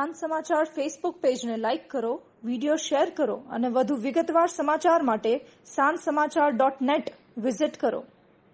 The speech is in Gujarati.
સાંજ સમાચાર ફેસબુક પેજને લાઇક કરો, વિડીયો શેર કરો અને વધુ વિગતવાર સમાચાર માટે sanssamachar.net વિઝિટ કરો.